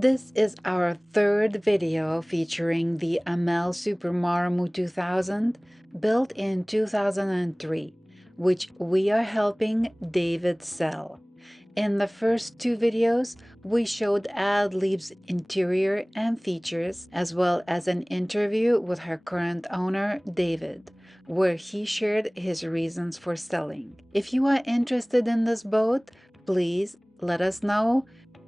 This is our third video featuring the Amel Super Maramu 2000, built in 2003, which we are helping David sell. In the first two videos, we showed Ad Lib's interior and features, as well as an interview with her current owner, David, where he shared his reasons for selling. If you are interested in this boat, please let us know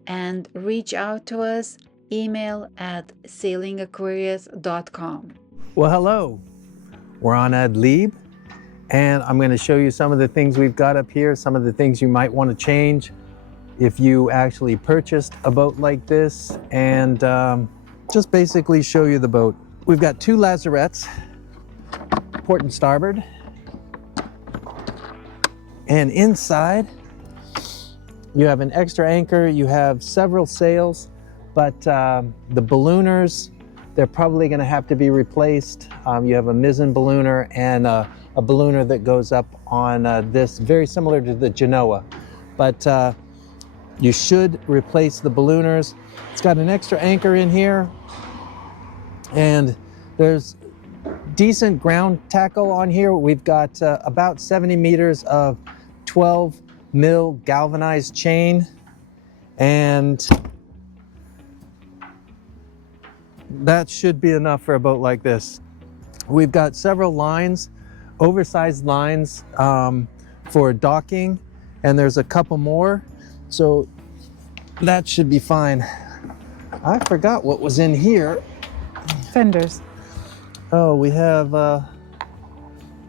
and reach out to us, email at sailingaquarius.com. Well, hello. We're on Ad Lib, and I'm going to show you some of the things we've got up here, some of the things you might want to change if you actually purchased a boat like this, and just basically show you the boat. We've got two lazarettes, port and starboard, and inside you have an extra anchor, you have several sails, but the ballooners, they're probably going to have to be replaced. You have a mizzen ballooner and a ballooner that goes up on this, very similar to the Genoa. But you should replace the ballooners. It's got an extra anchor in here, and there's decent ground tackle on here. We've got about 70 meters of 12 mil galvanized chain, and that should be enough for a boat like this. We've got several lines, oversized lines for docking, and there's a couple more, so that should be fine. I forgot what was in here. Fenders. Oh, we have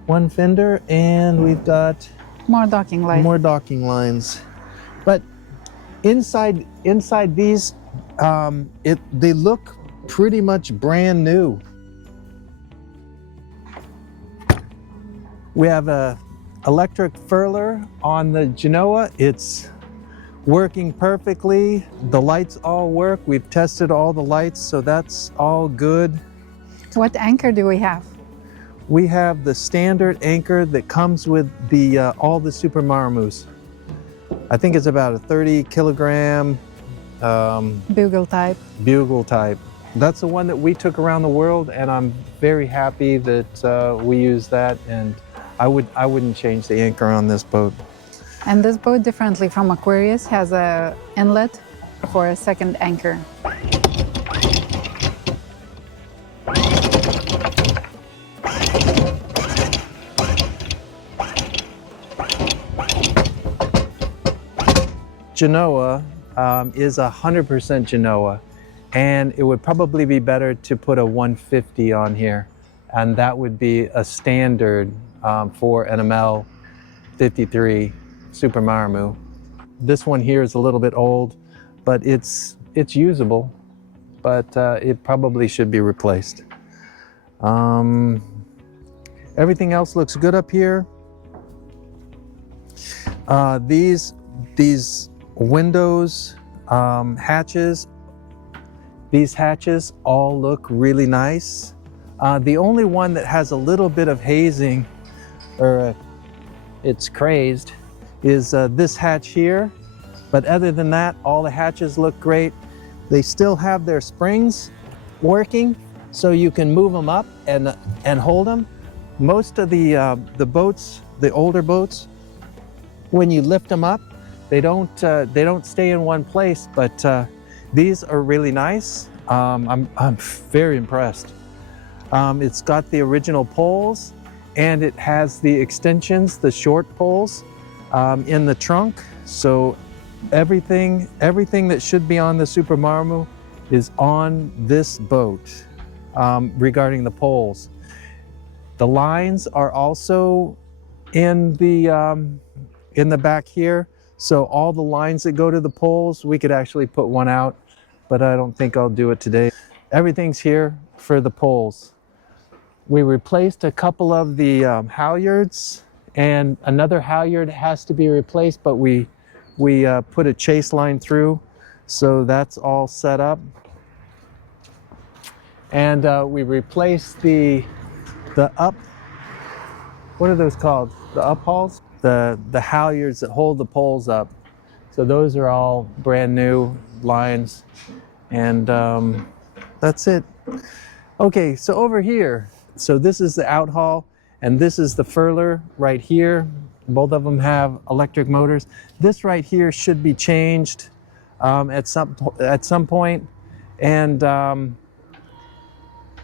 one fender, and we've got More docking lines. more docking lines. But inside these, they look pretty much brand new. We have a electric furler on the Genoa. It's working perfectly. The lights all work. We've tested all the lights, so that's all good. What anchor do we have? We have the standard anchor that comes with the all the Super Maramus. I think it's about a 30 kilogram Bugle type. bugle type. That's the one that we took around the world, and I'm very happy that we use that, and I wouldn't change the anchor on this boat. And this boat, differently from Aquarius, has an inlet for a second anchor. Genoa is 100% Genoa, and it would probably be better to put a 150 on here, and that would be a standard for an Amel 53 Super Maramu. This one here is a little bit old, but it's usable, but it probably should be replaced. Everything else looks good up here. These windows, hatches, these hatches all look really nice. The only one that has a little bit of hazing, or it's crazed, is this hatch here. But other than that, all the hatches look great. They still have their springs working, so you can move them up and hold them. Most of the boats, the older boats, when you lift them up, they don't stay in one place, but these are really nice. I'm very impressed. It's got the original poles, and it has the extensions, the short poles, in the trunk. So everything that should be on the Super Maramu is on this boat regarding the poles. The lines are also in the back here. So all the lines that go to the poles, we could actually put one out, but I don't think I'll do it today. Everything's here for the poles. We replaced a couple of the halyards, and another halyard has to be replaced, but we put a chase line through, so that's all set up. And we replaced the up, what are those called? The uphauls? The halyards that hold the poles up. So those are all brand new lines. And that's it. Okay, so over here, so this is the outhaul, and this is the furler right here. Both of them have electric motors. This right here should be changed at some point, and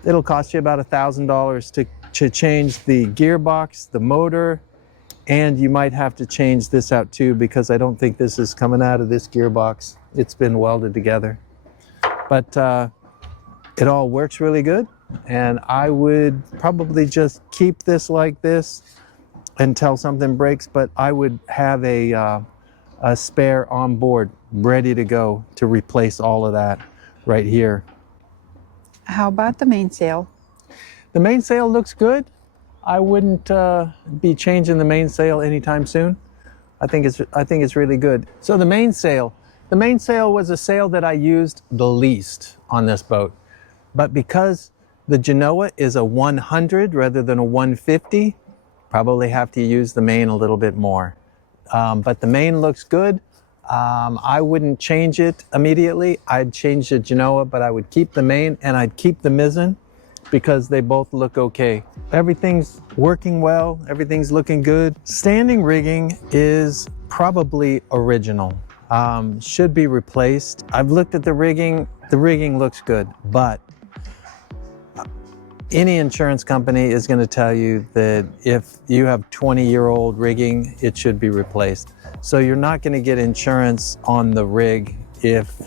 it'll cost you about $1,000 to change the gearbox, the motor, and you might have to change this out too, because I don't think this is coming out of this gearbox. It's been welded together. But it all works really good, and I would probably just keep this like this until something breaks, but I would have a spare on board ready to go to replace all of that right here. How about the mainsail? The mainsail looks good. I wouldn't be changing the mainsail anytime soon. I think it's really good. So the mainsail was a sail that I used the least on this boat, but because the Genoa is a 100 rather than a 150, probably have to use the main a little bit more. But the main looks good. I wouldn't change it immediately. I'd change the Genoa, but I would keep the main and I'd keep the mizzen because they both look okay. Everything's working well. Everything's looking good. Standing rigging is probably original. Should be replaced. I've looked at the rigging. The rigging looks good, but any insurance company is going to tell you that if you have 20-year-old rigging, it should be replaced. So you're not going to get insurance on the rig if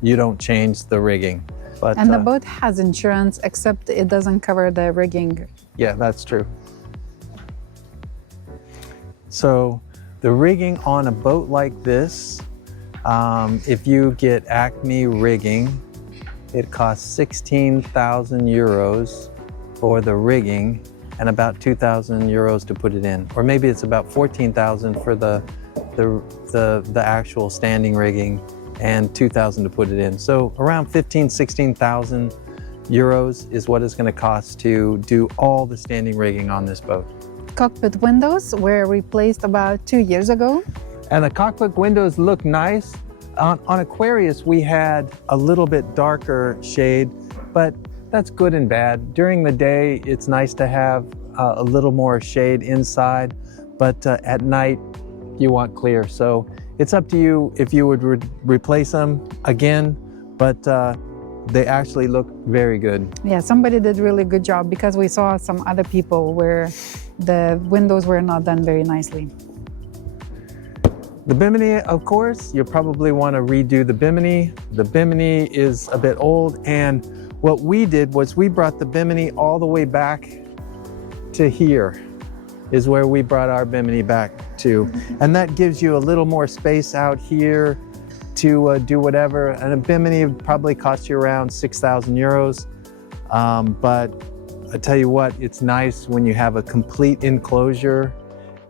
you don't change the rigging. But, and the boat has insurance, except it doesn't cover the rigging. Yeah, that's true. So the rigging on a boat like this, if you get Acme rigging, it costs 16,000 euros for the rigging and about 2,000 euros to put it in. Or maybe it's about 14,000 for the actual standing rigging and 2,000 to put it in. So around 16,000 euros is what it's going to cost to do all the standing rigging on this boat. Cockpit windows were replaced about 2 years ago. And the cockpit windows look nice. On Aquarius, we had a little bit darker shade, but that's good and bad. During the day, it's nice to have a little more shade inside, but at night, you want clear. So it's up to you if you would replace them again, but they actually look very good. Yeah, somebody did really good job, because we saw some other people where the windows were not done very nicely. The bimini, of course, you probably want to redo the bimini. The bimini is a bit old, and what we did was we brought the bimini all the way back to here, is where we brought our bimini back to. And that gives you a little more space out here to do whatever. And a bimini would probably cost you around 6,000 euros. But I tell you what, it's nice when you have a complete enclosure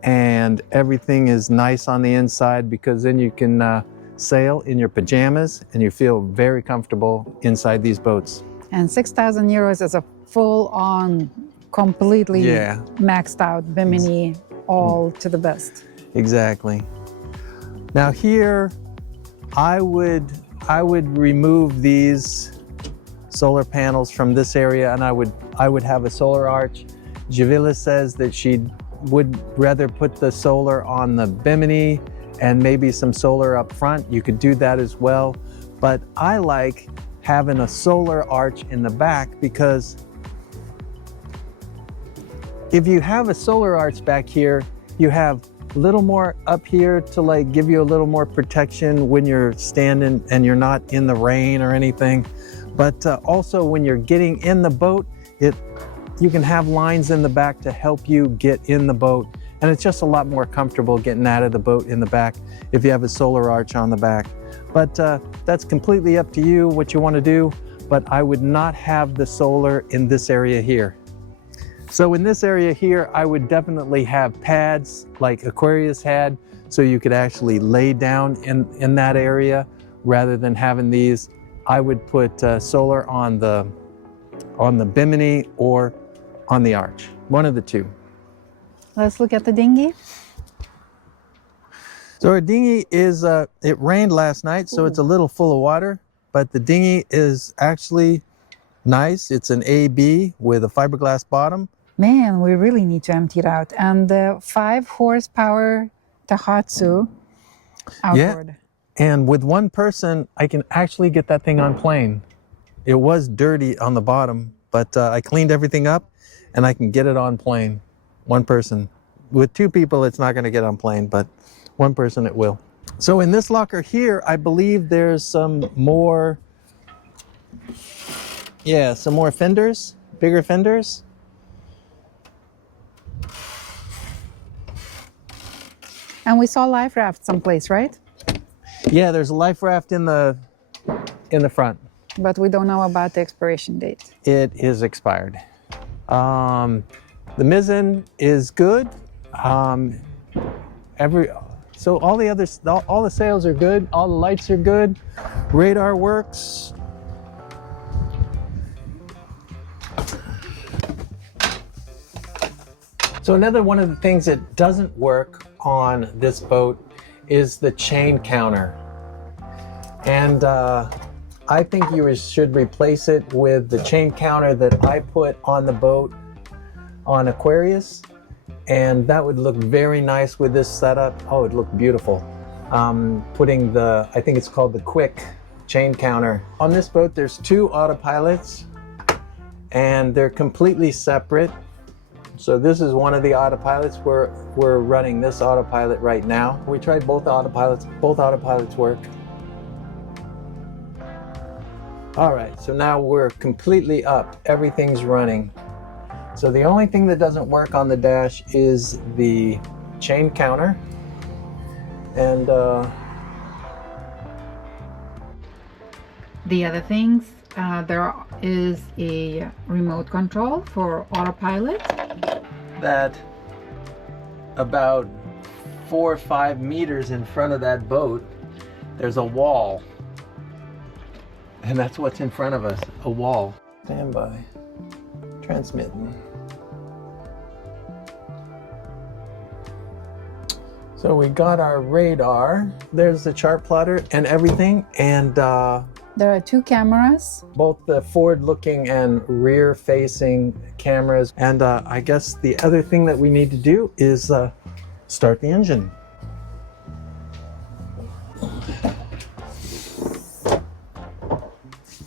and everything is nice on the inside, because then you can sail in your pajamas and you feel very comfortable inside these boats. And 6,000 euros is a full-on, completely maxed out bimini, all to the best. Exactly. Now here, I would remove these solar panels from this area, and I would have a solar arch. Javila says that she would rather put the solar on the bimini and maybe some solar up front. You could do that as well, but I like having a solar arch in the back, because if you have a solar arch back here, you have a little more up here to like give you a little more protection when you're standing and you're not in the rain or anything. But also when you're getting in the boat, you can have lines in the back to help you get in the boat. And it's just a lot more comfortable getting out of the boat in the back if you have a solar arch on the back. But that's completely up to you what you want to do. But I would not have the solar in this area here. So in this area here, I would definitely have pads like Aquarius had, so you could actually lay down in that area rather than having these. I would put solar on the bimini or on the arch, one of the two. Let's look at the dinghy. So our dinghy is, it rained last night, so it's a little full of water. but the dinghy is actually nice. It's an AB with a fiberglass bottom. Man, we really need to empty it out. And the 5 horsepower Tahatsu outboard. Yeah. And with one person, I can actually get that thing on plane. It was dirty on the bottom, but I cleaned everything up and I can get it on plane. One person. With 2 people, it's not going to get on plane, but one person it will. So in this locker here, I believe there's some more fenders, bigger fenders. And we saw life raft someplace, right? Yeah, there's a life raft in the front. But we don't know about the expiration date. It is expired. The mizzen is good. So all the sails are good. All the lights are good. Radar works. So another one of the things that doesn't work on this boat is the chain counter. And I think you should replace it with the chain counter that I put on the boat on Aquarius. And that would look very nice with this setup. Oh, it'd look beautiful. Putting I think it's called the Quick chain counter. On this boat, there's 2 autopilots and they're completely separate. So this is one of the autopilots. We're running this autopilot right now. We tried both autopilots. Both autopilots work. All right, so now we're completely up. Everything's running. So the only thing that doesn't work on the dash is the chain counter. And the other things, there is a remote control for autopilot. That about 4 or 5 meters in front of that boat, there's a wall. And that's what's in front of us, a wall. Stand by. Transmitting. So we got our radar. There's the chart plotter and everything. And there are 2 cameras. Both the forward-looking and rear-facing cameras. And I guess the other thing that we need to do is start the engine.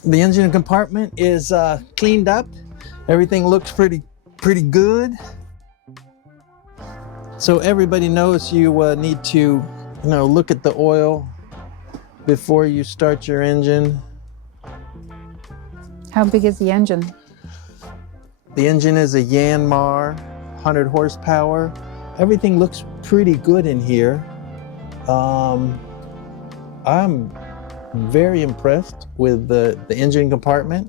The engine compartment is cleaned up. Everything looks pretty good. So everybody knows you need to, look at the oil before you start your engine. How big is the engine? The engine is a Yanmar, 100 horsepower. Everything looks pretty good in here. I'm very impressed with the engine compartment.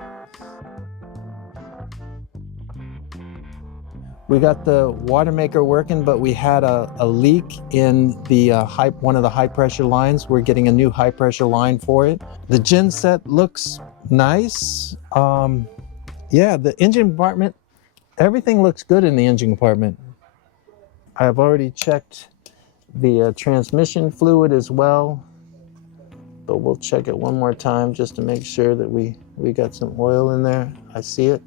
We got the watermaker working, but we had a leak in the one of the high pressure lines. We're getting a new high pressure line for it. The gen set looks nice. Yeah, the engine compartment, everything looks good in the engine compartment. I've already checked the transmission fluid as well, but we'll check it one more time just to make sure that we got some oil in there. I see it.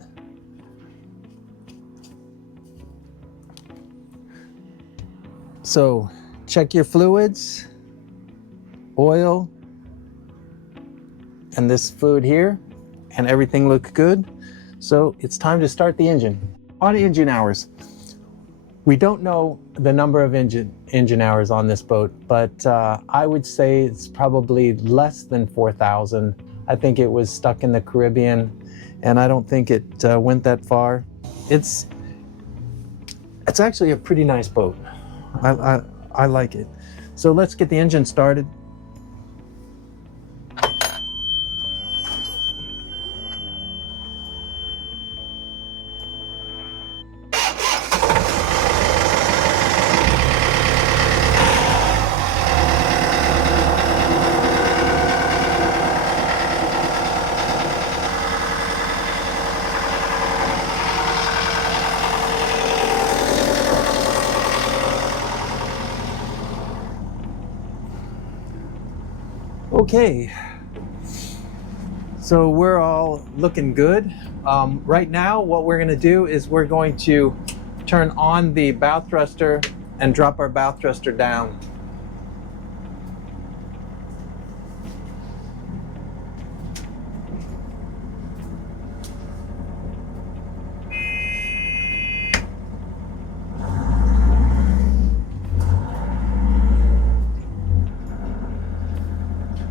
So check your fluids, oil, and this fluid here, and everything looks good. So it's time to start the engine. On engine hours, we don't know the number of engine hours on this boat, but I would say it's probably less than 4,000. I think it was stuck in the Caribbean, and I don't think it went that far. It's actually a pretty nice boat. I like it. So let's get the engine started. Okay, So we're all looking good. Right now, what we're going to do is we're going to turn on the bow thruster and drop our bow thruster down.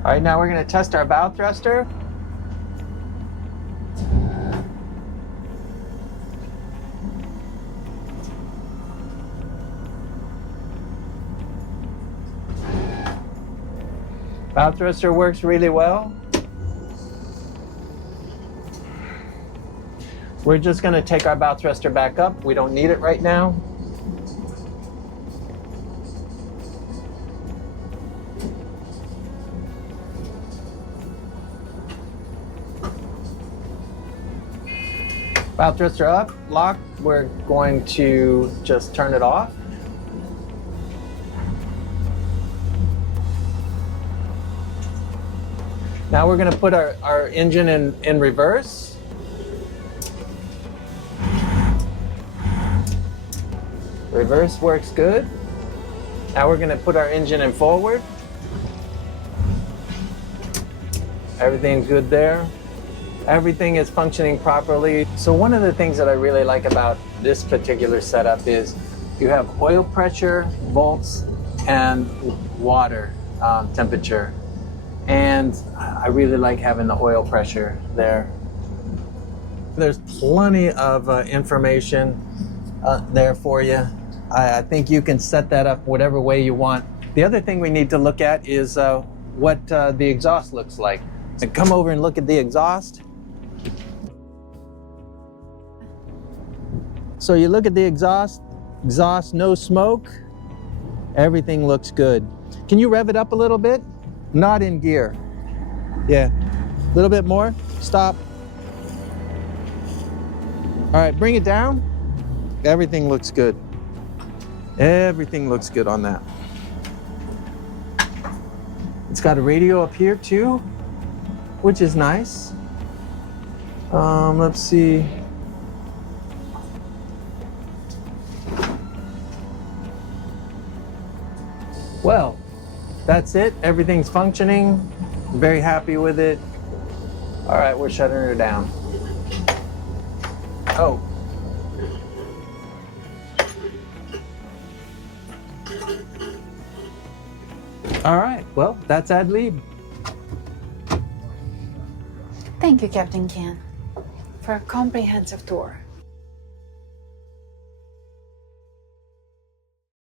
All right, now we're going to test our bow thruster. Bow thruster works really well. We're just going to take our bow thruster back up. We don't need it right now. Bow thruster up, lock. We're going to just turn it off. Now we're going to put our engine in reverse. Reverse works good. Now we're going to put our engine in forward. Everything's good there. Everything is functioning properly. So one of the things that I really like about this particular setup is you have oil pressure, volts, and water temperature. And I really like having the oil pressure there. There's plenty of information there for you. I think you can set that up whatever way you want. The other thing we need to look at is what the exhaust looks like. So come over and look at the exhaust. So you look at the exhaust, no smoke, everything looks good. Can you rev it up a little bit? Not in gear. Yeah, a little bit more, stop. All right, bring it down. Everything looks good. Everything looks good on that. It's got a radio up here too, which is nice. Let's see. Well, that's it. Everything's functioning. I'm very happy with it. All right, we're shutting her down. Oh. All right, well, that's Ad Lib. Thank you, Captain Ken, for a comprehensive tour.